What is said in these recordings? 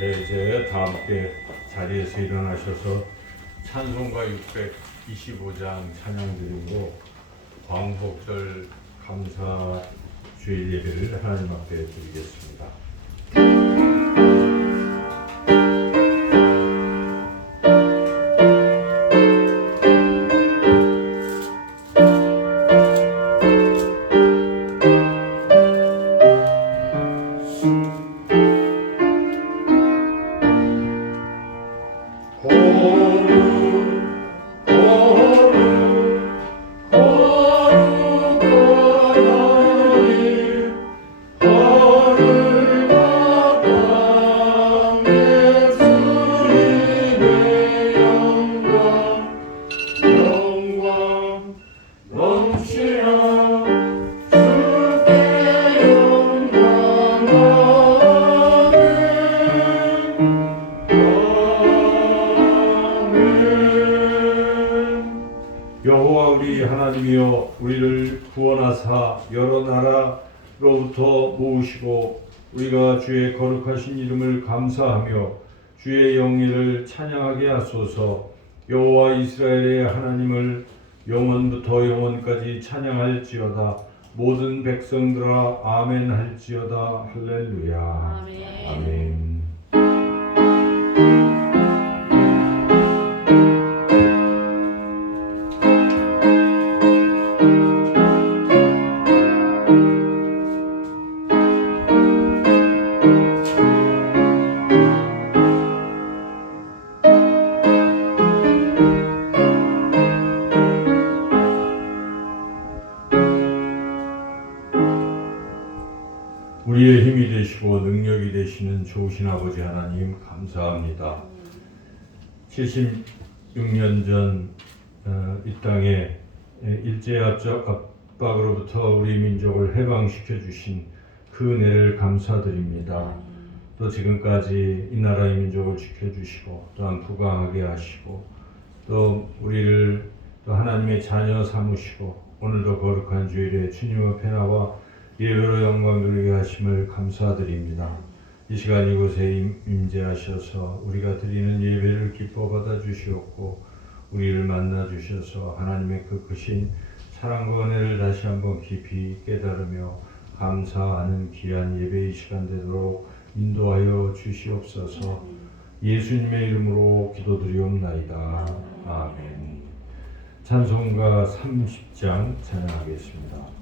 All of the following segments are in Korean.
네, 이제 다 함께 자리에서 일어나셔서 찬송가 625장 찬양 드리고 광복절 감사 주일 예배를 하나님 앞에 드리겠습니다. 여호와 우리 하나님이여, 우리를 구원하사 여러 나라로부터 모으시고 우리가 주의 거룩하신 이름을 감사하며 주의 영예를 찬양하게 하소서. 여호와 이스라엘의 하나님을 영원부터 영원까지 찬양할지어다. 모든 백성들아 아멘 할지어다. 할렐루야. 아멘. 아멘. 우리의 힘이 되시고 능력이 되시는 좋으신 아버지 하나님 감사합니다. 76년 전 이 땅에 일제 압박으로부터 우리 민족을 해방시켜 주신 그 은혜를 감사드립니다. 또 지금까지 이 나라의 민족을 지켜주시고 또한 부강하게 하시고 또 우리를 또 하나님의 자녀 삼으시고 오늘도 거룩한 주일에 주님 앞에 나와 예배로 영광 누리게 하심을 감사드립니다. 이 시간 이곳에 임재하셔서 우리가 드리는 예배를 기뻐 받아 주시옵고 우리를 만나 주셔서 하나님의 그 크신 사랑과 은혜를 다시 한번 깊이 깨달으며 감사하는 귀한 예배의 시간 되도록 인도하여 주시옵소서. 예수님의 이름으로 기도드리옵나이다. 아멘. 찬송가 30장 찬양하겠습니다.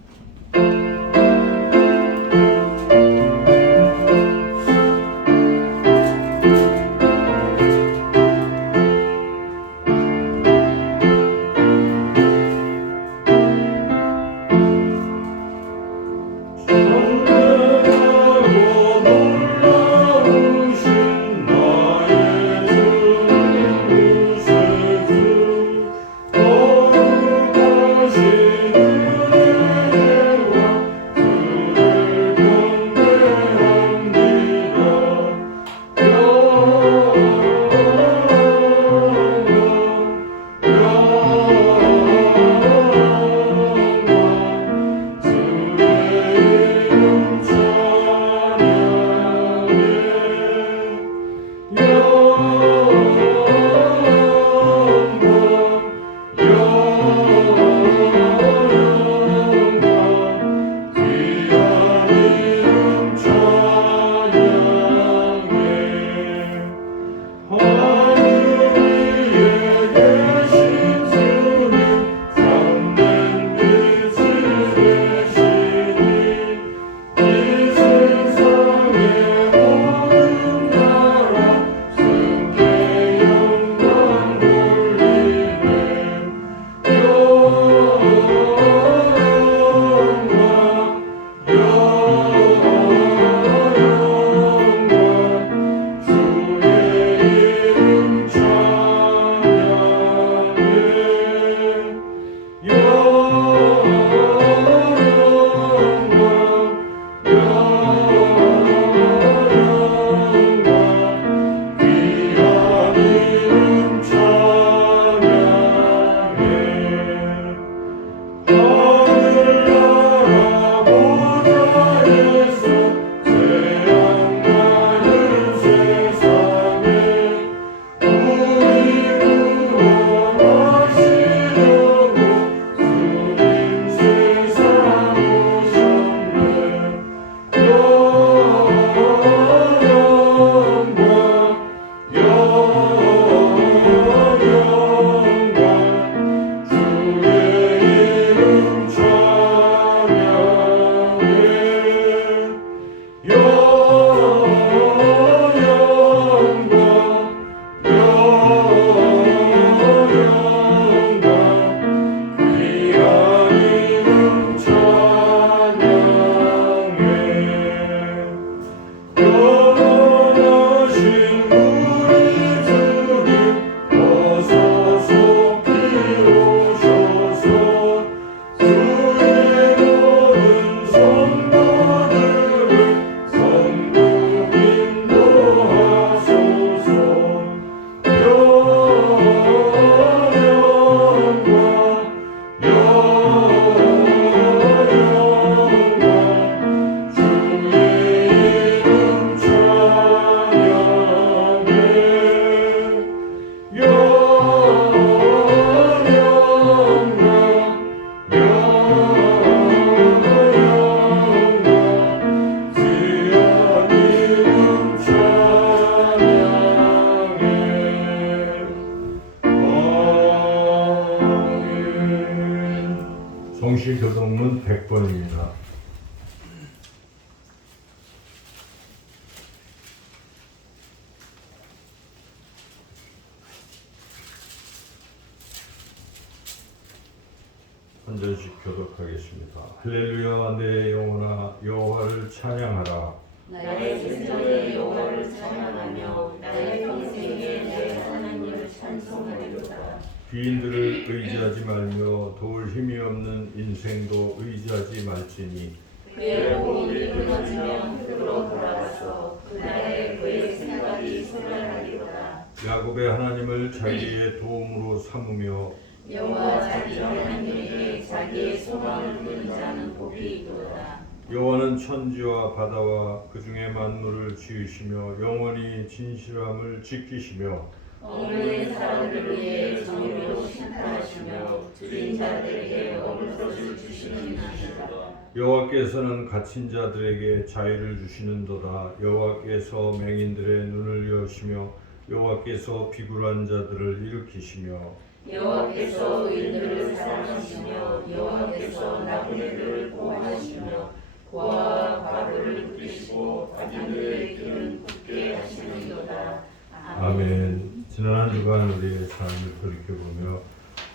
한 절씩 교독하겠습니다. 할렐루야. 내 영혼아 여호와를 찬양하라. 나의 생전에 여호와를 찬양하며 나의 평생에 내 하나님을 찬송하리로다. 귀인들을 의지하지 말며 도울 힘이 없는 인생도 의지하지 말지니 그의 호흡이 끊어지면 흙으로 돌아가서 그날에 그의 생각이 소멸하리로다. 야곱의 하나님을 자기의 도움으로 삼으며 여호와 자기 하나님에게 자기의 소망을 두는 자는 복이 있도다. 여호와는 천지와 바다와 그 중에 만물을 지으시며 영원히 진실함을 지키시며 억눌린 사람들을 위해 정의로 심판하시며 줄인 자들에게 어물것을 주시는 이시다. 여호와께서는 갇힌 자들에게 자유를 주시는도다. 여호와께서 맹인들의 눈을 여시며 여호와께서 비굴한 자들을 일으키시며 여호와께서 의인들을 사랑하시며 여호와께서 나그네들을 보호하시며 고아와 과부를 이끄시고 악인들의 길은 굳게 하시는도다. 아멘. 지난 한 주간 우리의 삶을 돌이켜보며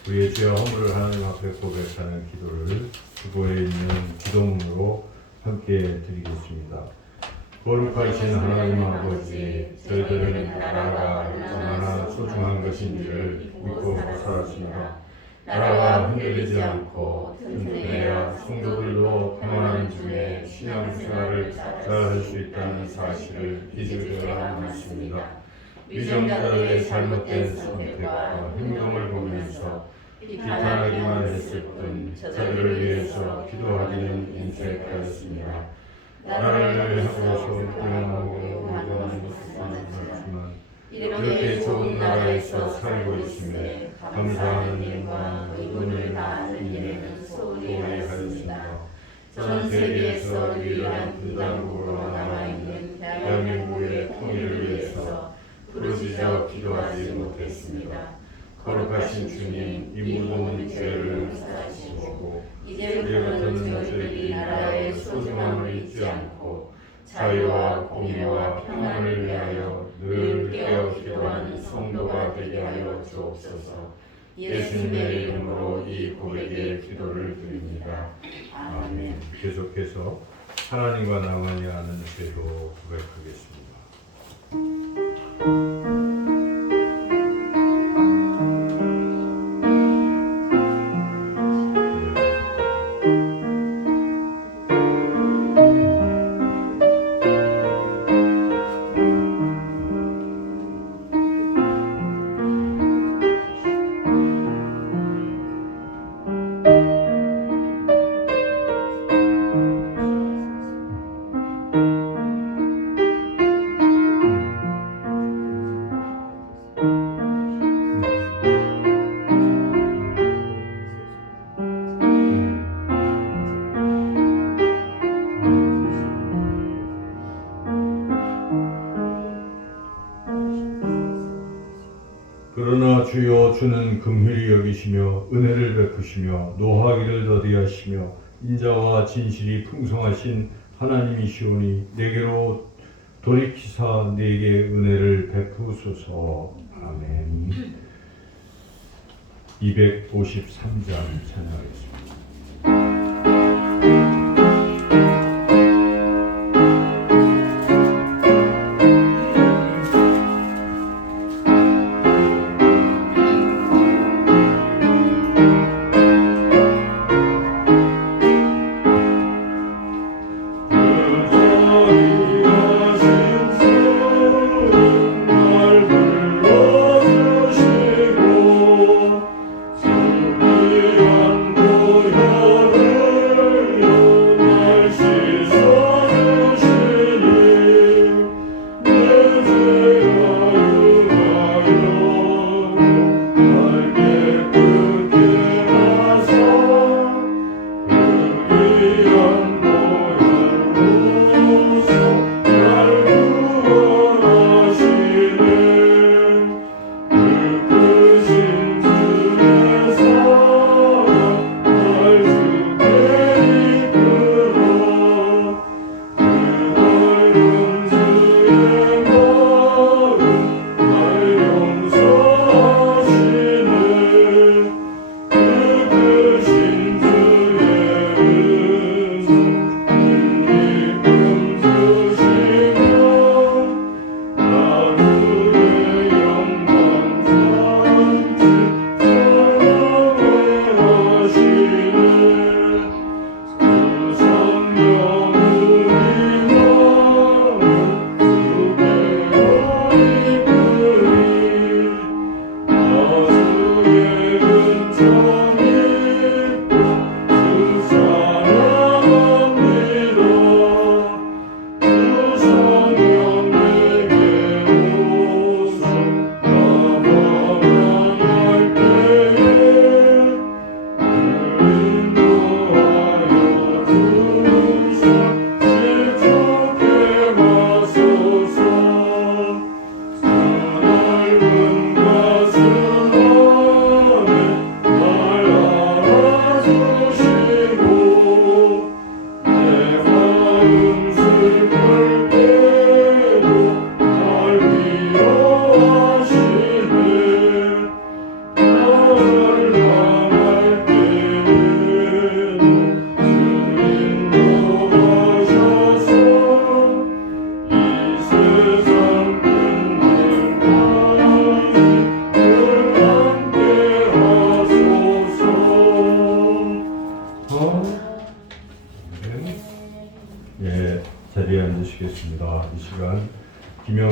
우리의 죄와 허물을 하나님 앞에 고백하는 기도를 주보에 있는 기도문으로 함께 드리겠습니다. 거룩하신 하나님 아버지, 저희들은 나라가 얼마나 소중한 것인지를 믿고 살았습니다. 나라가 흔들리지 않고 튼튼해야 성도들도 평안한 중에 신앙생활을 잘 할 수 있다는 사실을 잊을 때가 많습니다. 위정자들의 잘못된 선택과 행동을 보면서 비판하기만 했을 뿐 저들을 위해서 기도하기는 인색하였습니다. 나라를 향해서 불행하고 우려하는 것은 많지만 이렇게 좋은 나라에서 살고 있음에 감사하는 일과 의문을 다 드리는 소홀히 하였습니다. 전 세계에서 유일한 분단국으로 남아있는 대한민국의 통일을 위해서 부르짖어 기도하지 못했습니다. 거룩하신 주님, 이 모든 죄를 사하시고 이제부터는 저희들이 나라의 소중함을 잊지 않고 자유와 공의와 평안을 위하여 늘 깨어 기도하는 성도가 되게 하여 주옵소서. 예수님의 이름으로 이 고백의 기도를 드립니다. 아멘. 계속해서 하나님과 나만이 아는 죄도 고백하겠습니다. 그러나 주여, 주는 긍휼히 여기시며 은혜를 베푸시며 노하기를 더디하시며 인자와 진실이 풍성하신 하나님이시오니 내게로 돌이키사 내게 은혜를 베푸소서. 아멘. 253장 찬양하겠습니다. 날 불러주시고 준비한 고향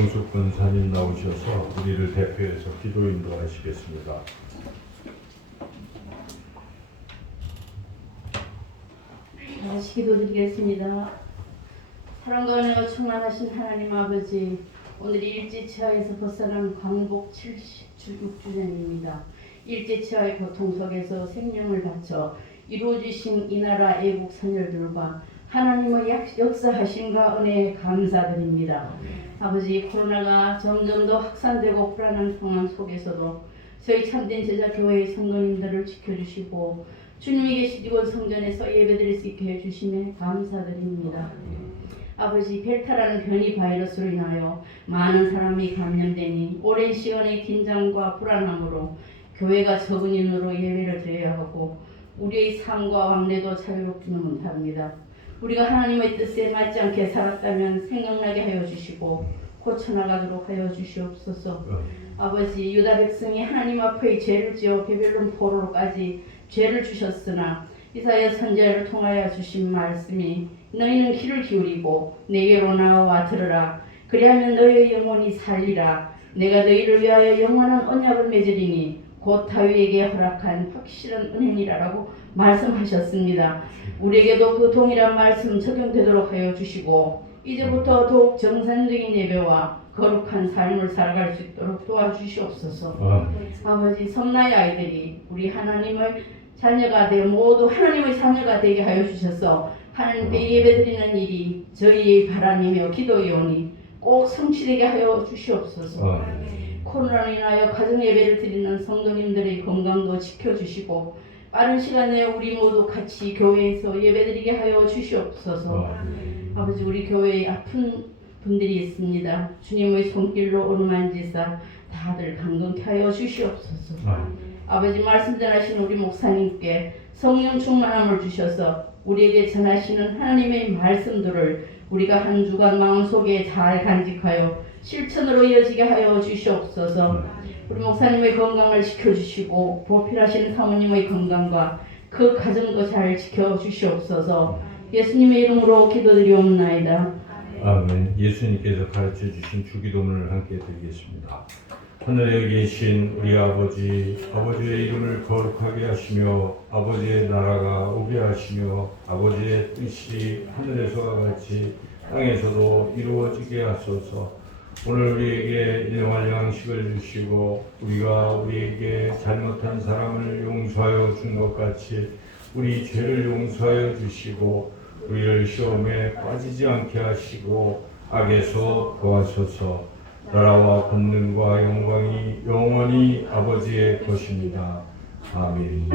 김영숙 권사님 나오셔서 우리를 대표해서 기도 인도하시겠습니다. 다시 기도드리겠습니다. 사랑과 은혜가 충만하신 하나님 아버지, 오늘이 일제치하에서 벗어난 광복 76주년입니다. 일제치하의 고통 속에서 생명을 바쳐 이루어지신 이 나라 애국 선열들과 하나님의 역사하심과 은혜에 감사드립니다. 아버지, 코로나가 점점 더 확산되고 불안한 상황 속에서도 저희 참된 제자 교회의 성도님들을 지켜주시고 주님이 계신 이곳 성전에서 예배드릴 수 있게 해주심에 감사드립니다. 아버지, 델타라는 변이 바이러스로 인하여 많은 사람이 감염되니 오랜 시간의 긴장과 불안함으로 교회가 적은 인원으로 예배를 드려야 하고 우리의 삶과 왕래도 자유롭지는 못합니다. 우리가 하나님의 뜻에 맞지 않게 살았다면 생각나게 하여 주시고 고쳐나가도록 하여 주시옵소서. 아버지, 유다 백성이 하나님 앞에 죄를 지어 베벨론 포로로까지 죄를 주셨으나 이사야 선지자를 통하여 주신 말씀이 너희는 귀를 기울이고 내게로 나와 들으라. 그리하면 너희의 영혼이 살리라. 내가 너희를 위하여 영원한 언약을 맺으리니 곧 다윗에게 허락한 확실한 은혜니라라고 말씀하셨습니다. 우리에게도 그 동일한 말씀 적용되도록 하여 주시고 이제부터 더욱 정상적인 예배와 거룩한 삶을 살아갈 수 있도록 도와주시옵소서. 아버지, 섬나의 아이들이 우리 하나님의 자녀가 되어 모두 하나님의 자녀가 되게 하여 주셔서 하나님께 예배드리는 일이 저희의 바람이며 기도이오니 꼭 성취되게 하여 주시옵소서. 코로나로 인하여 가정 예배를 드리는 성도님들의 건강도 지켜주시고 빠른 시간 내에 우리 모두 같이 교회에서 예배드리게 하여 주시옵소서. 아버지, 우리 교회에 아픈 분들이 있습니다. 주님의 손길로 어루만지사 다들 강건케 하여 주시옵소서. 아버지, 말씀 전하신 우리 목사님께 성령 충만함을 주셔서 우리에게 전하시는 하나님의 말씀들을 우리가 한 주간 마음속에 잘 간직하여 실천으로 이어지게 하여 주시옵소서. 우리 목사님의 건강을 지켜주시고 보필하시는 사모님의 건강과 그 가정도 잘 지켜주시옵소서. 예수님의 이름으로 기도드리옵나이다. 아멘. 예수님께서 가르쳐 주신 주기도문을 함께 드리겠습니다. 하늘에 계신 우리 아버지, 아버지의 이름을 거룩하게 하시며 아버지의 나라가 오게 하시며 아버지의 뜻이 하늘에서와 같이 땅에서도 이루어지게 하소서. 오늘 우리에게 일용할 양식을 주시고 우리가 우리에게 잘못한 사람을 용서하여 준 것 같이 우리 죄를 용서하여 주시고 우리를 시험에 빠지지 않게 하시고 악에서 구하소서. 나라와 권능과 영광이 영원히 아버지의 것입니다. 아멘.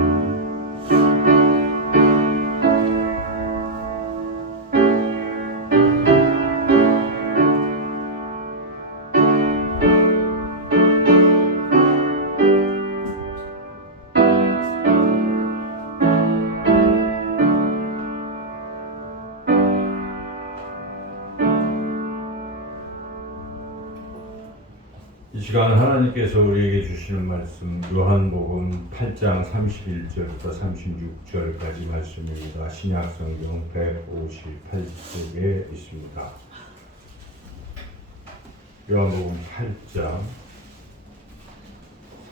이 시간 하나님께서 우리에게 주시는 말씀 요한복음 8장 31절부터 36절까지 말씀입니다. 신약성경 158쪽에 있습니다. 요한복음 8장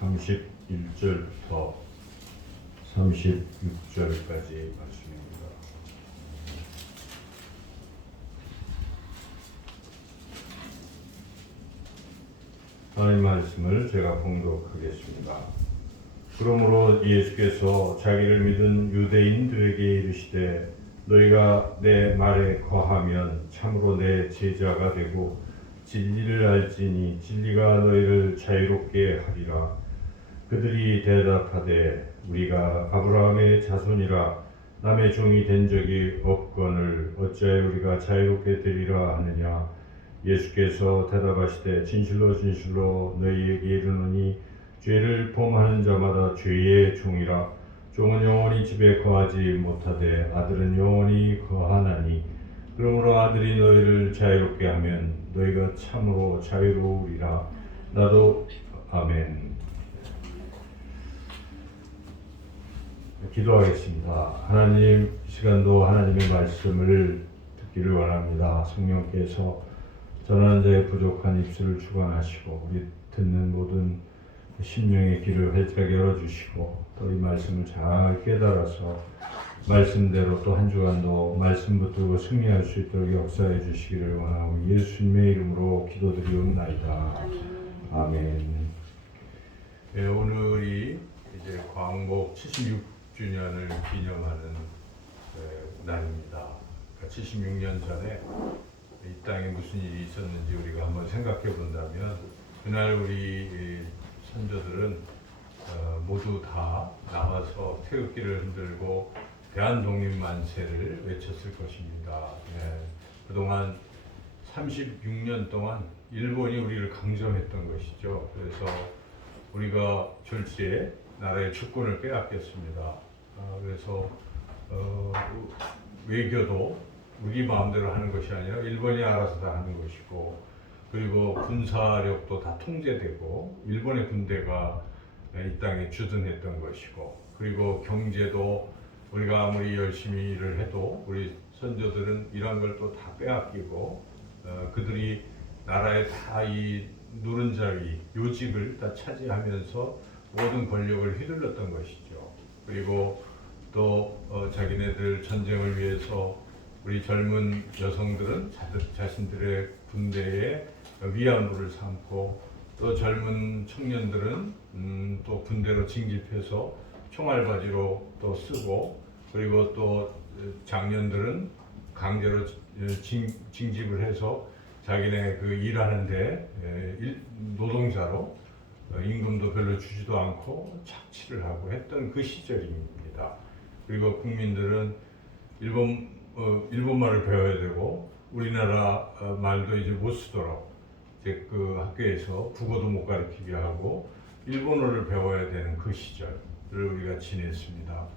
31절부터 36절까지 말씀입니다. 하나님 말씀을 제가 봉독하겠습니다. 그러므로 예수께서 자기를 믿은 유대인들에게 이르시되 너희가 내 말에 거하면 참으로 내 제자가 되고 진리를 알지니 진리가 너희를 자유롭게 하리라. 그들이 대답하되 우리가 아브라함의 자손이라 남의 종이 된 적이 없거늘 어찌하여 우리가 자유롭게 되리라 하느냐. 예수께서 대답하시되 진실로 진실로 너희에게 이르노니 죄를 범하는 자마다 죄의 종이라. 종은 영원히 집에 거하지 못하되 아들은 영원히 거하나니 그러므로 아들이 너희를 자유롭게 하면 너희가 참으로 자유로우리라. 나도 아멘. 기도하겠습니다. 하나님, 이 시간도 하나님의 말씀을 듣기를 원합니다. 성령께서 전하는 자의 부족한 입술을 주관하시고 우리 듣는 모든 심령의 길을 활짝 열어주시고 또 이 말씀을 잘 깨달아서 말씀대로 또 한 주간도 말씀 붙들고 승리할 수 있도록 역사해 주시기를 원하고 예수님의 이름으로 기도드리옵나이다. 아멘. 예, 오늘이 이제 광복 76주년을 기념하는 날입니다. 76년 전에 이 땅에 무슨 일이 있었는지 우리가 한번 생각해 본다면 그날 우리 선조들은 모두 다 나와서 태극기를 흔들고 대한독립만세를 외쳤을 것입니다. 그동안 36년 동안 일본이 우리를 강점했던 것이죠. 그래서 우리가 졸지에 나라의 주권을 빼앗겼습니다. 그래서 외교도 우리 마음대로 하는 것이 아니라 일본이 알아서 다 하는 것이고, 그리고 군사력도 다 통제되고 일본의 군대가 이 땅에 주둔했던 것이고, 그리고 경제도 우리가 아무리 열심히 일을 해도 우리 선조들은 이런 걸 또 다 빼앗기고 그들이 나라의 다 이 노른자위 요직을 다 차지하면서 모든 권력을 휘둘렀던 것이죠. 그리고 또 자기네들 전쟁을 위해서 우리 젊은 여성들은 자신들의 군대에 위안부를 삼고, 또 젊은 청년들은 또 군대로 징집해서 총알바지로 또 쓰고, 그리고 또 장년들은 강제로 징집을 해서 자기네 그 일하는데 노동자로 임금도 별로 주지도 않고 착취를 하고 했던 그 시절입니다. 그리고 국민들은 일본말을 배워야 되고 우리나라 말도 이제 못 쓰도록 이제 그 학교에서 국어도 못 가르치게 하고 일본어를 배워야 되는 그 시절을 우리가 지냈습니다.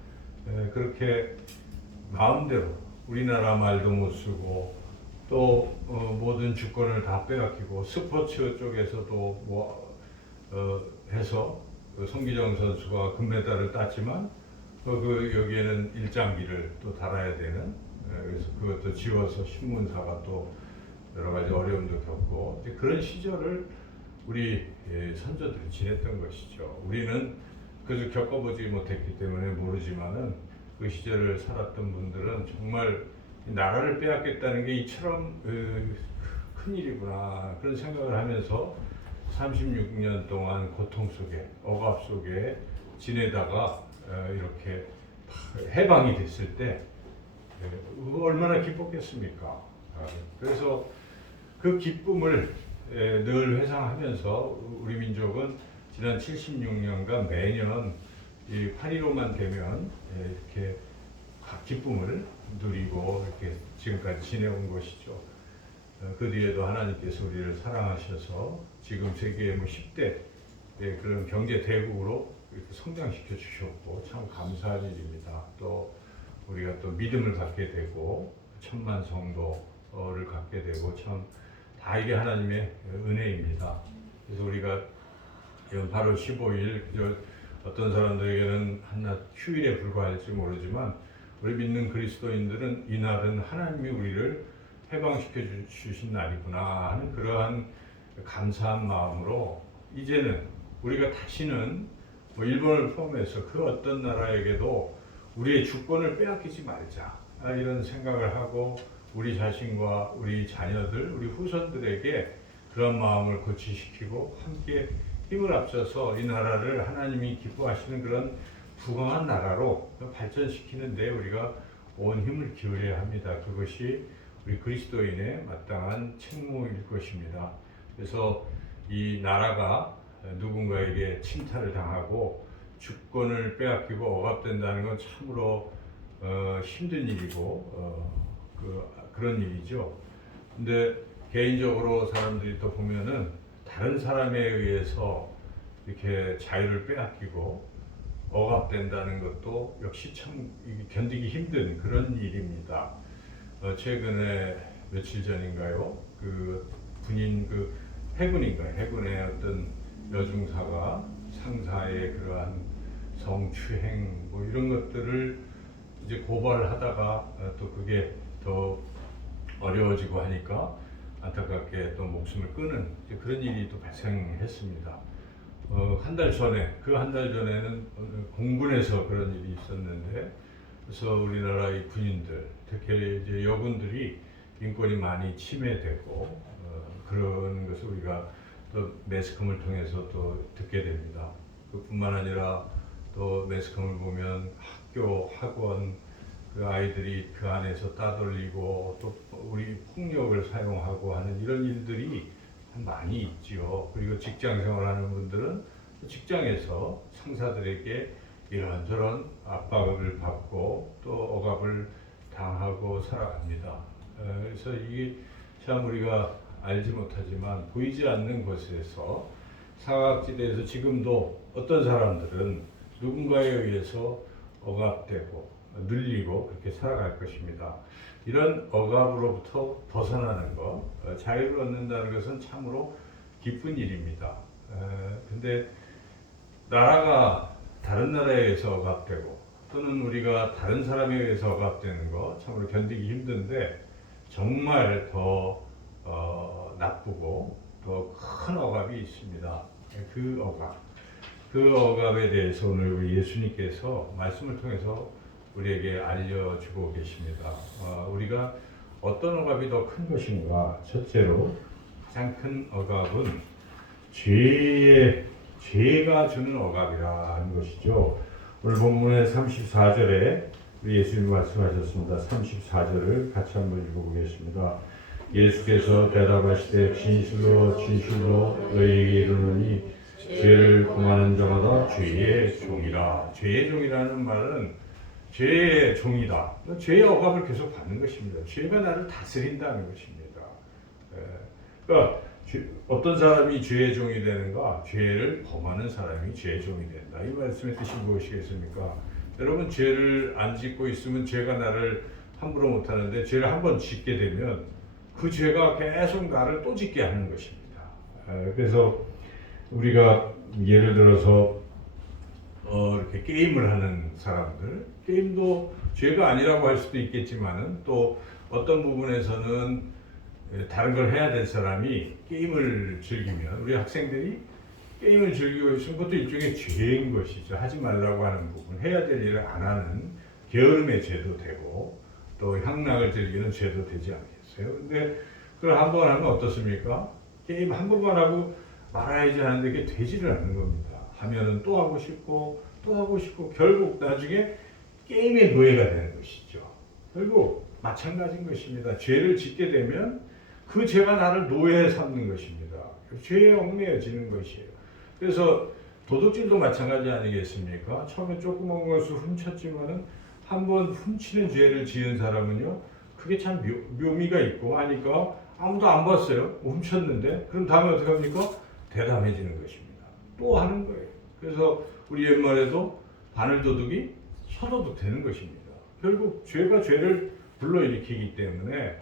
그렇게 마음대로 우리나라 말도 못 쓰고 또 모든 주권을 다 빼앗기고, 스포츠 쪽에서도 해서 송기정 선수가 금메달을 땄지만 여기에는 일장기를 또 달아야 되는, 그래서 그것도 지워서 신문사가 또 여러 가지 어려움도 겪고 그런 시절을 우리 선조들이 지냈던 것이죠. 우리는 그것을 겪어보지 못했기 때문에 모르지만은 그 시절을 살았던 분들은 정말 나라를 빼앗겠다는 게 이처럼 큰 일이구나 그런 생각을 하면서 36년 동안 고통 속에 억압 속에 지내다가 이렇게 해방이 됐을 때 얼마나 기뻤겠습니까? 그래서 그 기쁨을 늘 회상하면서 우리 민족은 지난 76년간 매년 이 8.15만 되면 이렇게 기쁨을 누리고 이렇게 지금까지 지내온 것이죠. 그 뒤에도 하나님께서 우리를 사랑하셔서 지금 세계의 10대 그런 경제 대국으로 이렇게 성장시켜 주셨고 참 감사한 일입니다. 또 우리가 또 믿음을 갖게 되고 천만 성도를 갖게 되고 참 다 이게 하나님의 은혜입니다. 그래서 우리가 8월 15일 어떤 사람들에게는 한낱 휴일에 불과할지 모르지만 우리 믿는 그리스도인들은 이날은 하나님이 우리를 해방시켜 주신 날이구나 하는 그러한 감사한 마음으로 이제는 우리가 다시는 일본을 포함해서 그 어떤 나라에게도 우리의 주권을 빼앗기지 말자 이런 생각을 하고 우리 자신과 우리 자녀들, 우리 후손들에게 그런 마음을 고취시키고 함께 힘을 합쳐서 이 나라를 하나님이 기뻐하시는 그런 부강한 나라로 발전시키는 데 우리가 온 힘을 기울여야 합니다. 그것이 우리 그리스도인의 마땅한 책무일 것입니다. 그래서 이 나라가 누군가에게 침탈을 당하고 주권을 빼앗기고 억압된다는 건 참으로 힘든 일이고 그런 일이죠. 근데 개인적으로 사람들이 또 보면은 다른 사람에 의해서 이렇게 자유를 빼앗기고 억압된다는 것도 역시 참 견디기 힘든 그런 일입니다. 최근에 며칠 전인가요? 그 군인 해군의 어떤 여중사가 상사의 그러한 성추행 이런 것들을 이제 고발하다가 또 그게 더 어려워지고 하니까 안타깝게 또 목숨을 끊은 이제 그런 일이 또 발생했습니다. 한 달 전에 그 한 달 전에는 공군에서 그런 일이 있었는데 그래서 우리나라의 군인들 특히 이제 여군들이 인권이 많이 침해되고 그런 것을 우리가 또 매스컴을 통해서 또 듣게 됩니다. 그뿐만 아니라 또 매스컴을 보면 학교, 학원 그 아이들이 그 안에서 따돌리고 또 우리 폭력을 사용하고 하는 이런 일들이 많이 있지요. 그리고 직장 생활하는 분들은 직장에서 상사들에게 이런저런 압박을 받고 또 억압을 당하고 살아갑니다. 그래서 이게 참 우리가 알지 못하지만 보이지 않는 곳에서 사각지대에서 지금도 어떤 사람들은 누군가에 의해서 억압되고 늘리고 그렇게 살아갈 것입니다. 이런 억압으로부터 벗어나는 것, 자유를 얻는다는 것은 참으로 기쁜 일입니다. 근데 나라가 다른 나라에 의해서 억압되고 또는 우리가 다른 사람에 의해서 억압되는 거 참으로 견디기 힘든데 정말 더 나쁘고 더 큰 억압이 있습니다. 그 억압에 대해서 오늘 우리 예수님께서 말씀을 통해서 우리에게 알려주고 계십니다. 우리가 어떤 억압이 더 큰 것인가? 첫째로 가장 큰 억압은 죄가 주는 억압이라 하는 것이죠. 오늘 본문의 34절에 우리 예수님이 말씀하셨습니다. 34절을 같이 한번 읽어보겠습니다. 예수께서 대답하시되 진실로 진실로 너희에게 이르노니 죄를 범하는 자마다 죄의 종이라. 죄의 종이라는 말은 죄의 종이다. 죄의 억압을 계속 받는 것입니다. 죄가 나를 다스린다는 것입니다. 그러니까 어떤 사람이 죄의 종이 되는가? 죄를 범하는 사람이 죄의 종이 된다. 이 말씀의 뜻이 무엇이겠습니까? 여러분 죄를 안 짓고 있으면 죄가 나를 함부로 못하는데 죄를 한번 짓게 되면 그 죄가 계속 나를 또 짓게 하는 것입니다. 그래서 우리가 예를 들어서 이렇게 게임을 하는 사람들, 게임도 죄가 아니라고 할 수도 있겠지만은 또 어떤 부분에서는 다른 걸 해야 될 사람이 게임을 즐기면 우리 학생들이 게임을 즐기고 있으면 그것도 일종의 죄인 것이죠. 하지 말라고 하는 부분, 해야 될 일을 안 하는 게으름의 죄도 되고 또 향락을 즐기는 죄도 되지 않겠어요? 근데 그걸 한 번 하면 어떻습니까? 게임 한 번만 하고 말아야지 하는데 그게 되지를 않는 겁니다. 하면은 또 하고 싶고 또 하고 싶고 결국 나중에 게임의 노예가 되는 것이죠. 결국 마찬가지인 것입니다. 죄를 짓게 되면 그 죄가 나를 노예 삼는 것입니다. 죄에 얽매여지는 것이에요. 그래서 도둑질도 마찬가지 아니겠습니까? 처음에 조그만 것을 훔쳤지만은 한번 훔치는 죄를 지은 사람은요, 그게 참 묘미가 있고 하니까 아무도 안 봤어요. 훔쳤는데 그럼 다음에 어떻게 합니까? 대담해지는 것입니다. 또 하는 거예요. 그래서 우리 옛말에도 바늘도둑이 서도둑 되는 것입니다. 결국 죄가 죄를 불러일으키기 때문에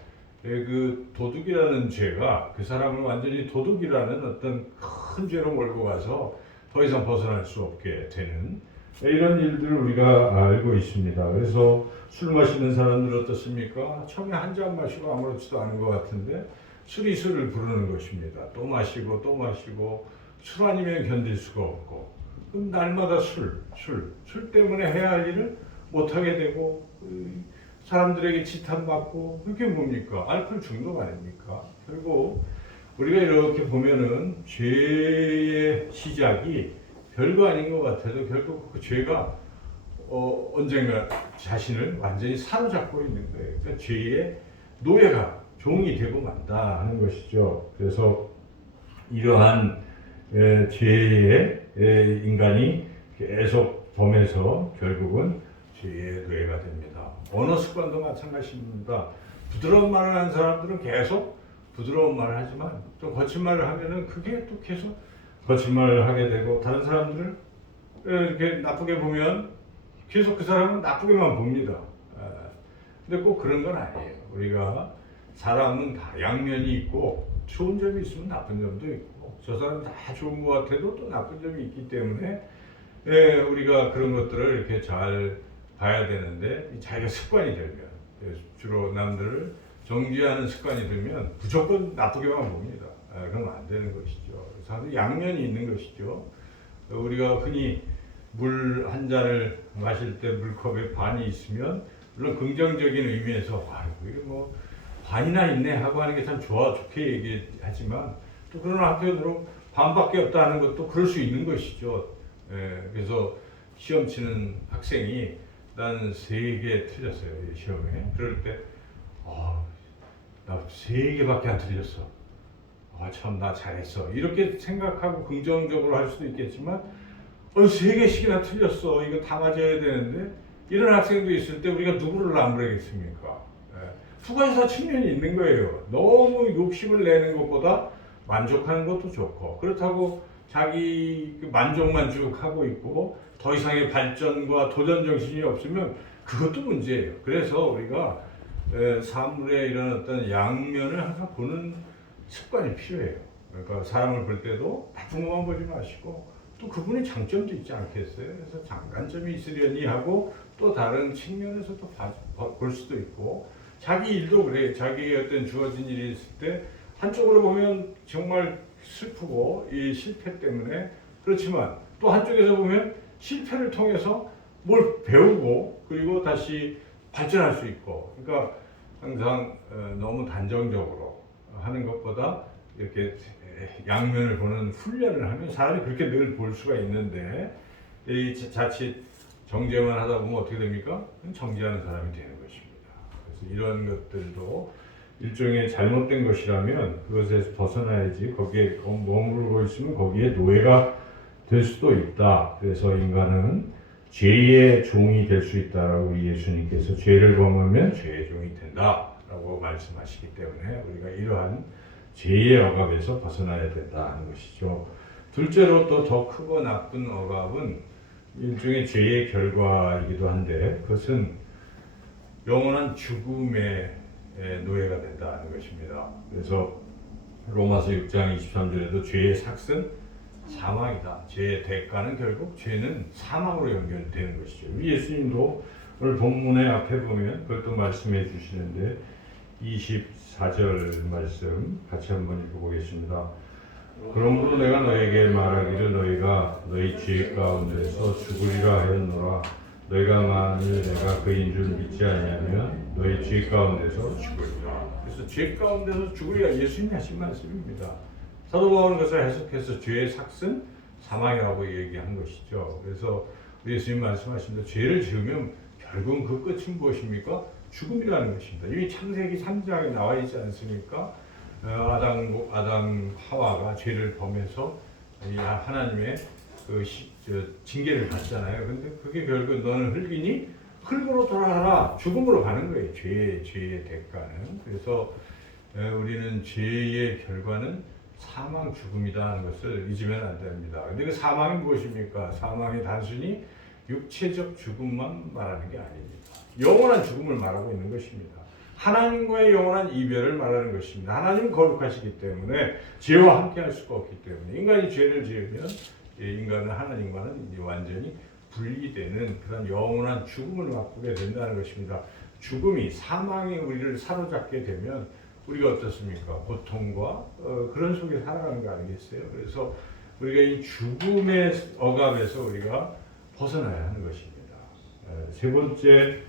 그 도둑이라는 죄가 그 사람을 완전히 도둑이라는 어떤 큰 죄로 몰고 가서 더 이상 벗어날 수 없게 되는 이런 일들을 우리가 알고 있습니다. 그래서 술 마시는 사람들 어떻습니까? 처음에 한 잔 마시고 아무렇지도 않은 것 같은데 술이 술을 부르는 것입니다. 또 마시고 또 마시고 술 아니면 견딜 수가 없고 그럼 날마다 술 때문에 해야 할 일을 못하게 되고 사람들에게 지탄받고 그게 뭡니까? 알코올 중독 아닙니까? 결국 우리가 이렇게 보면은 죄의 시작이 별거 아닌 것 같아도 결국 그 죄가 언젠가 자신을 완전히 사로잡고 있는 거예요. 그러니까 죄의 노예가 종이 되고 만다 하는 것이죠. 그래서 이러한 죄의 인간이 계속 범해서 결국은 죄의 노예가 됩니다. 언어 습관도 마찬가지입니다. 부드러운 말을 하는 사람들은 계속 부드러운 말을 하지만 또 거친 말을 하면은 그게 또 계속 거친 말을 하게 되고 다른 사람들을 이렇게 나쁘게 보면 계속 그 사람은 나쁘게만 봅니다. 근데 꼭 그런 건 아니에요. 우리가 사람은 다 양면이 있고 좋은 점이 있으면 나쁜 점도 있고 저 사람 다 좋은 것 같아도 또 나쁜 점이 있기 때문에 우리가 그런 것들을 이렇게 잘 봐야 되는데 자기가 습관이 되면 주로 남들을 정죄하는 습관이 들면 무조건 나쁘게만 봅니다. 그러면 안 되는 것이죠. 그래서 아주 양면이 있는 것이죠. 우리가 흔히 물 한 잔을 마실 때 물컵에 반이 있으면 물론 긍정적인 의미에서 이게 뭐 반이나 있네 하고 하는 게 참 좋게 얘기하지만 또 그러나 한편으로 반밖에 없다 하는 것도 그럴 수 있는 것이죠. 그래서 시험 치는 학생이 나는 3개 틀렸어요. 이 시험에. 그럴 때 나 3개밖에 안 틀렸어. 참 나 잘했어. 이렇게 생각하고 긍정적으로 할 수도 있겠지만 3개씩이나 틀렸어. 이거 다 맞아야 되는데 이런 학생도 있을 때 우리가 누구를 나무라겠습니까? 후관사 측면이 있는 거예요. 너무 욕심을 내는 것보다 만족하는 것도 좋고 그렇다고 자기 만족만 쭉 하고 있고 더 이상의 발전과 도전 정신이 없으면 그것도 문제예요. 그래서 우리가 사물의 이런 어떤 양면을 항상 보는 습관이 필요해요. 그러니까 사람을 볼 때도 나쁜 것만 보지 마시고 또 그분의 장점도 있지 않겠어요? 그래서 장단점이 있으려니 하고 또 다른 측면에서 또 볼 수도 있고 자기 일도 그래. 자기의 어떤 주어진 일이 있을 때 한쪽으로 보면 정말 슬프고 이 실패 때문에 그렇지만 또 한쪽에서 보면 실패를 통해서 뭘 배우고 그리고 다시 발전할 수 있고 그러니까 항상 너무 단정적으로 하는 것보다 이렇게 양면을 보는 훈련을 하면 사람이 그렇게 늘 볼 수가 있는데 이 자칫 정죄만 하다 보면 어떻게 됩니까? 정죄하는 사람이 되는 것입니다. 그래서 이런 것들도 일종의 잘못된 것이라면 그것에서 벗어나야지 거기에 머무르고 있으면 거기에 노예가 될 수도 있다. 그래서 인간은 죄의 종이 될 수 있다라고 우리 예수님께서 죄를 범하면 죄의 종이 된다라고 말씀하시기 때문에 우리가 이러한 죄의 억압에서 벗어나야 된다 하는 것이죠. 둘째로 또 더 크고 나쁜 억압은 일종의 죄의 결과이기도 한데 그것은 영원한 죽음의 노예가 된다는 것입니다. 그래서 로마서 6장 23절에도 죄의 삭은 사망이다. 죄의 대가는 결국 죄는 사망으로 연결되는 것이죠. 예수님도 오늘 본문의 앞에 보면 그것도 말씀해 주시는데 24절 말씀 같이 한번 읽어보겠습니다. 그러므로 내가 너에게 말하기를 너희가 너희 죄 가운데서 죽으리라 하였노라. 너희가 만일 내가 그인 줄 믿지 아니하면 너희 죄 가운데서 죽으리라. 그래서 죄 가운데서 죽으리라 예수님이 하신 말씀입니다. 사도 바울은 그것을 해석해서 죄의 삭은 사망이라고 얘기한 것이죠. 그래서 예수님 말씀하신 대로 죄를 지으면 결국은 그 끝은 무엇입니까? 죽음이라는 것입니다. 이미 창세기 3장에 나와 있지 않습니까? 아담 하와가 죄를 범해서 하나님의 그 징계를 받잖아요. 근데 그게 결국 너는 흙이니 흙으로 돌아가라. 죽음으로 가는 거예요. 죄의 대가는. 그래서 우리는 죄의 결과는 사망 죽음이다 하는 것을 잊으면 안 됩니다. 근데 그 사망이 무엇입니까? 사망이 단순히 육체적 죽음만 말하는 게 아닙니다. 영원한 죽음을 말하고 있는 것입니다. 하나님과의 영원한 이별을 말하는 것입니다. 하나님은 거룩하시기 때문에 죄와 함께 할 수가 없기 때문에 인간이 죄를 지으면 인간은 하나님과는 완전히 분리되는 그런 영원한 죽음을 맛보게 된다는 것입니다. 죽음이 사망이 우리를 사로잡게 되면 우리가 어떻습니까? 고통과 그런 속에 살아가는 거 아니겠어요? 그래서 우리가 이 죽음의 억압에서 우리가 벗어나야 하는 것입니다. 세 번째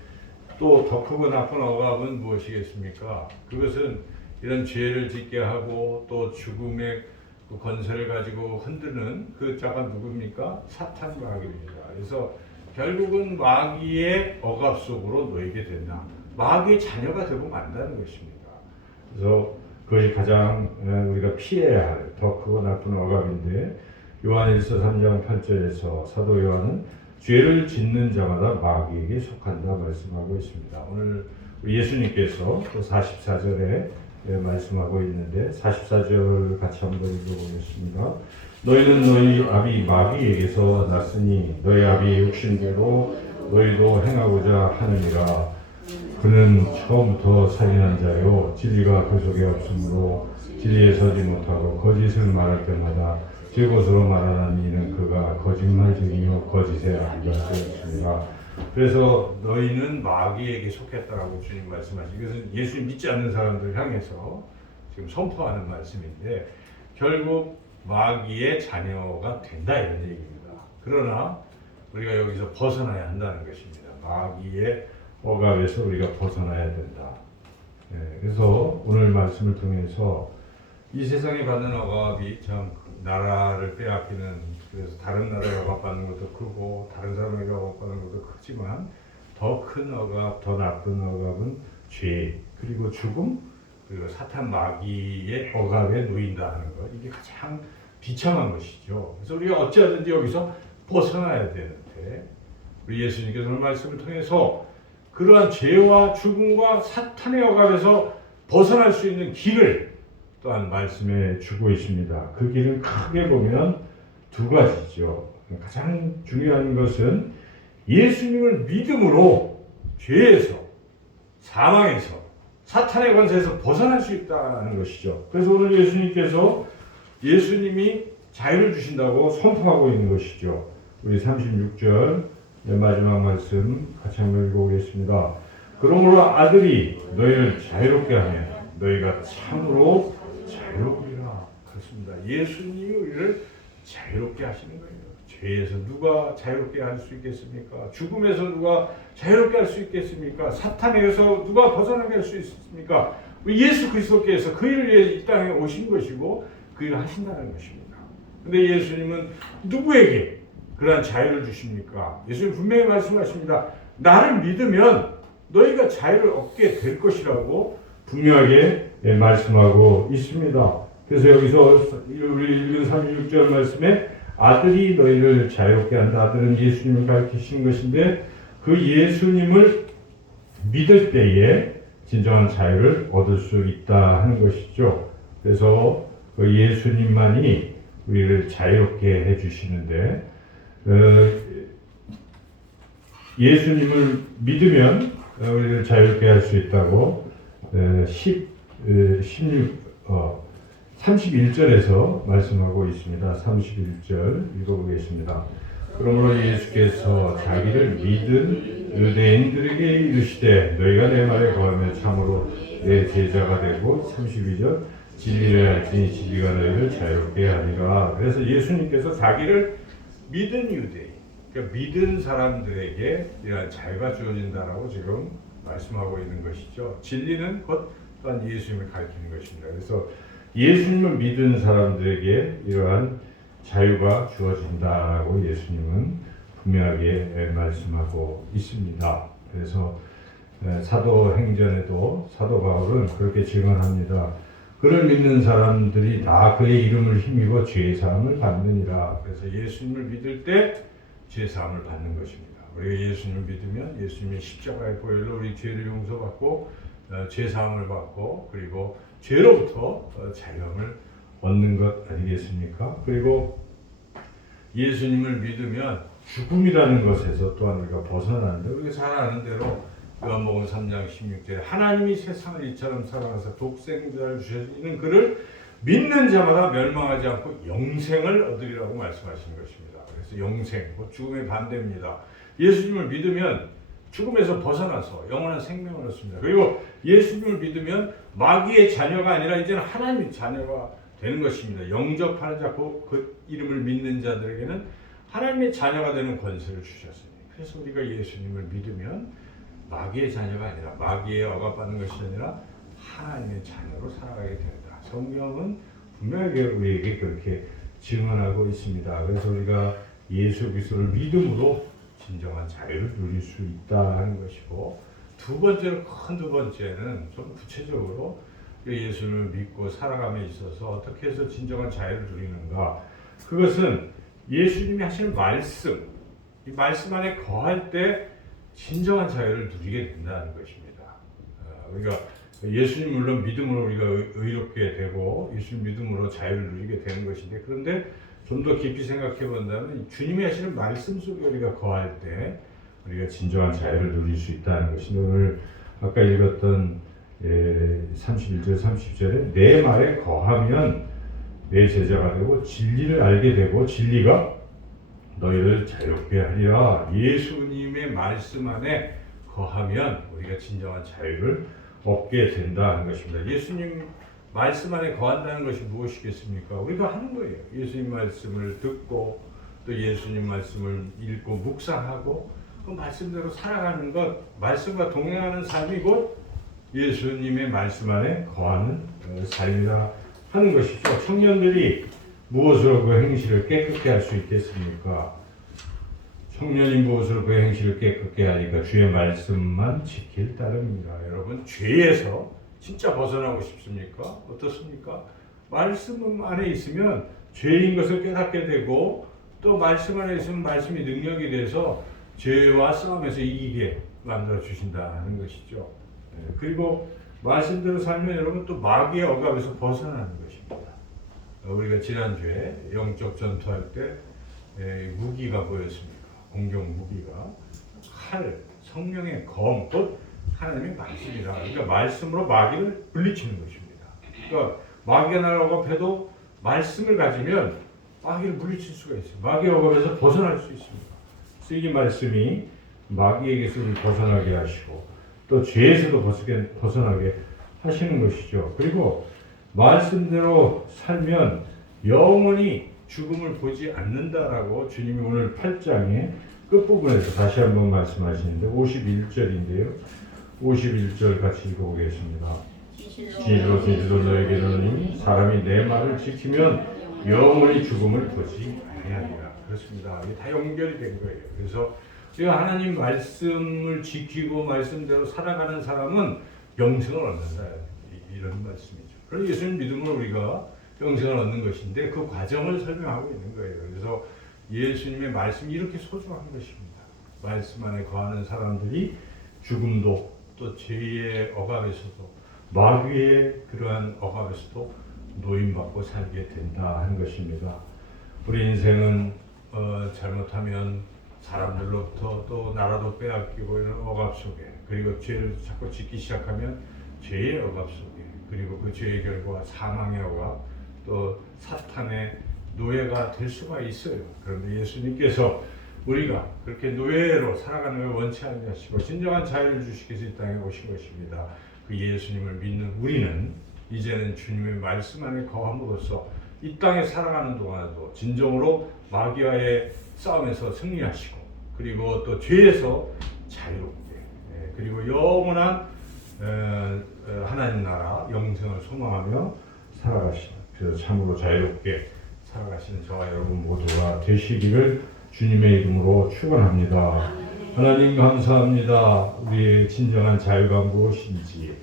또 더 크고 나쁜 억압은 무엇이겠습니까? 그것은 이런 죄를 짓게 하고 또 죽음의 그 권세를 가지고 흔드는 그 자가 누굽니까? 사탄 마귀입니다. 그래서 결국은 마귀의 억압 속으로 놓이게 된다. 마귀의 자녀가 되고 만다는 것입니다. 그래서 그것이 가장 우리가 피해야 할 더 크고 나쁜 억압인데 요한일서 3장 8절에서 사도 요한은 죄를 짓는 자마다 마귀에게 속한다 말씀하고 있습니다. 오늘 예수님께서 또 44절에 말씀하고 있는데 44절 같이 한번 읽어보겠습니다. 너희는 너희 아비 마귀에게서 났으니 너희 아비의 욕심대로 너희도 행하고자 하느니라. 그는 처음부터 살인한 자요 진리가 그 속에 없으므로 진리에 서지 못하고 거짓을 말할 때마다 제 것으로 말하는 이는 그가 거짓말쟁이요 거짓의 아비가 되었습니다. 그래서 너희는 마귀에게 속했다라고 주님 말씀하시고, 그래서 예수님 믿지 않는 사람들 향해서 지금 선포하는 말씀인데, 결국 마귀의 자녀가 된다 이런 얘기입니다. 그러나 우리가 여기서 벗어나야 한다는 것입니다. 마귀의 억압에서 우리가 벗어나야 된다. 그래서 오늘 말씀을 통해서 이 세상에 받는 억압이 참 나라를 빼앗기는, 그래서 다른 나라에 억압받는 것도 크고 다른 사람에게 억압받는 것도 크지만 더 큰 억압, 더 나쁜 억압은 죄, 그리고 죽음, 그리고 사탄 마귀의 억압에 놓인다 하는 것, 이게 가장 비참한 것이죠. 그래서 우리가 어찌하든지 여기서 벗어나야 되는데, 우리 예수님께서 오늘 말씀을 통해서 그러한 죄와 죽음과 사탄의 억압에서 벗어날 수 있는 길을 또한 말씀해 주고 있습니다. 그 길은 크게 보면 두 가지죠. 가장 중요한 것은 예수님을 믿음으로 죄에서, 사망에서, 사탄의 권세에서 벗어날 수 있다는 것이죠. 그래서 오늘 예수님께서 예수님이 자유를 주신다고 선포하고 있는 것이죠. 우리 36절 마지막 말씀 같이 한번 읽어보겠습니다. 그러므로 아들이 너희를 자유롭게 하면 너희가 참으로 자유롭리라. 그렇습니다. 예수님이 우리를 자유롭게 하시는 거예요. 죄에서 누가 자유롭게 할 수 있겠습니까? 죽음에서 누가 자유롭게 할 수 있겠습니까? 사탄에게서 누가 벗어나게 할 수 있습니까? 우리 예수 그리스도께서 그 일을 위해 이 땅에 오신 것이고 그 일을 하신다는 것입니다. 근데 예수님은 누구에게 그러한 자유를 주십니까? 예수님 분명히 말씀하십니다. 나를 믿으면 너희가 자유를 얻게 될 것이라고 분명하게 말씀하고 있습니다. 그래서 여기서 우리 읽은 36절 말씀에 아들이 너희를 자유롭게 한다. 아들은 예수님을 가르치신 것인데, 그 예수님을 믿을 때에 진정한 자유를 얻을 수 있다 하는 것이죠. 그래서 그 예수님만이 우리를 자유롭게 해주시는데, 예수님을 믿으면 우리를 자유롭게 할 수 있다고 31절에서 말씀하고 있습니다. 31절 읽어보겠습니다. 그러므로 예수께서 자기를 믿은 유대인들에게 이르시되 너희가 내 말에 거하면 참으로 내 제자가 되고, 32절 진리를 알지니 진리가 너희를 자유롭게 하리라. 그래서 예수님께서 자기를 믿은 유대인, 그러니까 믿은 사람들에게 이러한 자유가 주어진다라고 지금 말씀하고 있는 것이죠. 진리는 곧 또한 예수님을 가리키는 것입니다. 그래서 예수님을 믿은 사람들에게 이러한 자유가 주어진다라고 예수님은 분명하게 말씀하고 있습니다. 그래서 사도행전에도 사도 바울은 그렇게 증언합니다. 그를 믿는 사람들이 다 그의 이름을 힘입어 죄사함을 받느니라. 그래서 예수님을 믿을 때 죄사함을 받는 것입니다. 우리가 예수님을 믿으면 예수님의 십자가의 보혈로 우리 죄를 용서받고 죄사함을 받고, 그리고 죄로부터 자유함을 얻는 것 아니겠습니까? 그리고 예수님을 믿으면 죽음이라는 것에서 또한 우리가 벗어나는데, 우리가 잘 아는 대로 요한복음 3장 16절에 하나님이 세상을 이처럼 사랑하사 독생자를 주시는 그를 믿는 자마다 멸망하지 않고 영생을 얻으리라고 말씀하신 것입니다. 그래서 영생, 곧 죽음의 반대입니다. 예수님을 믿으면 죽음에서 벗어나서 영원한 생명을 얻습니다. 그리고 예수님을 믿으면 마귀의 자녀가 아니라 이제는 하나님의 자녀가 되는 것입니다. 영접하는 자, 그 이름을 믿는 자들에게는 하나님의 자녀가 되는 권세를 주셨으니, 그래서 우리가 예수님을 믿으면 마귀의 자녀가 아니라, 마귀의 억압받는 것이 아니라 하나님의 자녀로 살아가게 된다. 성경은 분명하게 우리에게 그렇게 증언하고 있습니다. 그래서 우리가 예수 그리스도를 믿음으로 진정한 자유를 누릴 수 있다 하는 것이고, 두 번째는, 큰 두 번째는 좀 구체적으로 예수를 믿고 살아감에 있어서 어떻게 해서 진정한 자유를 누리는가, 그것은 예수님이 하시는 말씀, 이 말씀 안에 거할 때 진정한 자유를 누리게 된다는 것입니다. 우리가 예수님 물론 믿음으로 우리가 의롭게 되고 예수님 믿음으로 자유를 누리게 되는 것인데, 그런데 좀 더 깊이 생각해 본다면 주님이 하시는 말씀 속에 우리가 거할 때 우리가 진정한 자유를 누릴 수 있다는 것인데, 오늘 아까 읽었던 31절 30절에 내 말에 거하면 내 제자가 되고 진리를 알게 되고 진리가 너희를 자유롭게 하리라. 예수님의 말씀 안에 거하면 우리가 진정한 자유를 얻게 된다는 것입니다. 예수님 말씀 안에 거한다는 것이 무엇이겠습니까? 우리가 하는 거예요. 예수님 말씀을 듣고 또 예수님 말씀을 읽고 묵상하고 그 말씀대로 살아가는 것, 말씀과 동행하는 삶이 곧 예수님의 말씀 안에 거하는 삶이라 하는 것이죠. 청년들이 무엇으로 그 행실을 깨끗게 할 수 있겠습니까? 청년이 무엇으로 그 행실을 깨끗게 하니까 주의 말씀만 지킬 따름입니다. 여러분, 죄에서 진짜 벗어나고 싶습니까? 어떻습니까? 말씀 안에 있으면 죄인 것을 깨닫게 되고 또 말씀 안에 있으면 말씀이 능력이 돼서 죄와 싸움에서 이기게 만들어 주신다는 것이죠. 그리고 말씀대로 살면 여러분 또 마귀의 억압에서 벗어나는 것입니다. 우리가 지난주에 영적 전투할 때 무기가 뭐였습니까? 공격 무기가 칼, 성령의 검, 곧 하나님의 말씀이다. 그러니까 말씀으로 마귀를 물리치는 것입니다. 그러니까 마귀가 나를 억압해도 말씀을 가지면 마귀를 물리칠 수가 있어요. 마귀의 억압에서 벗어날 수 있습니다. 그래서 이 말씀이 마귀에게서 벗어나게 하시고 또 죄에서도 벗어나게 하시는 것이죠. 그리고 말씀대로 살면 영원히 죽음을 보지 않는다라고 주님이 오늘 8장의 끝부분에서 다시 한번 말씀하시는데 51절인데요. 51절 같이 읽어보겠습니다. 진실로 진실로 너에게 이르노니 사람이 내 말을 지키면 영원히 죽음을 보지 아니하리라. 그렇습니다. 이게 다 연결이 된 거예요. 그래서 우리가 하나님 말씀을 지키고 말씀대로 살아가는 사람은 영생을 얻는다. 이런 말씀이죠. 그래서 예수님 믿음으로 우리가 영생을 얻는 것인데 그 과정을 설명하고 있는 거예요. 그래서 예수님의 말씀이 이렇게 소중한 것입니다. 말씀 안에 거하는 사람들이 죽음도 또 죄의 억압에서도 마귀의 그러한 억압에서도 노임받고 살게 된다 하는 것입니다. 우리 인생은 잘못하면 사람들로부터 또 나라도 빼앗기고 이런 억압 속에 그리고 죄를 자꾸 짓기 시작하면 죄의 억압 속에 그리고 그 죄의 결과 사망의 억압 또 사탄의 노예가 될 수가 있어요. 그런데 예수님께서 우리가 그렇게 노예로 살아가는 걸 원치 않으시고 진정한 자유를 주시기 위해서 이 땅에 오신 것입니다. 그 예수님을 믿는 우리는 이제는 주님의 말씀 안에 거함으로써 이 땅에 살아가는 동안에도 진정으로 마귀와의 싸움에서 승리하시고 그리고 또 죄에서 자유롭게 그리고 영원한 하나님 나라 영생을 소망하며 살아가시는 그래서 참으로 자유롭게 살아가시는 저와 여러분 모두가 되시기를 주님의 이름으로 축원합니다. 하나님 감사합니다. 우리의 진정한 자유가 무엇인지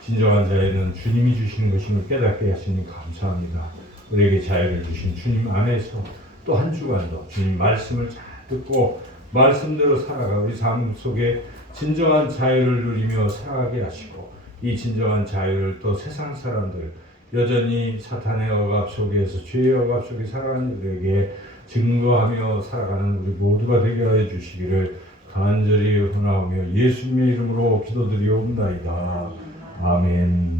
진정한 자유는 주님이 주시는 것임을 깨닫게 하시니 감사합니다. 우리에게 자유를 주신 주님 안에서 또 한 주간도 주님 말씀을 잘 듣고 말씀대로 살아가 우리 삶 속에 진정한 자유를 누리며 살아가게 하시고 이 진정한 자유를 또 세상 사람들 여전히 사탄의 억압 속에서 죄의 억압 속에 살아가는 이들에게 증거하며 살아가는 우리 모두가 되게 하여 주시기를 간절히 헌하오며 예수님의 이름으로 기도드리옵나이다. 아멘.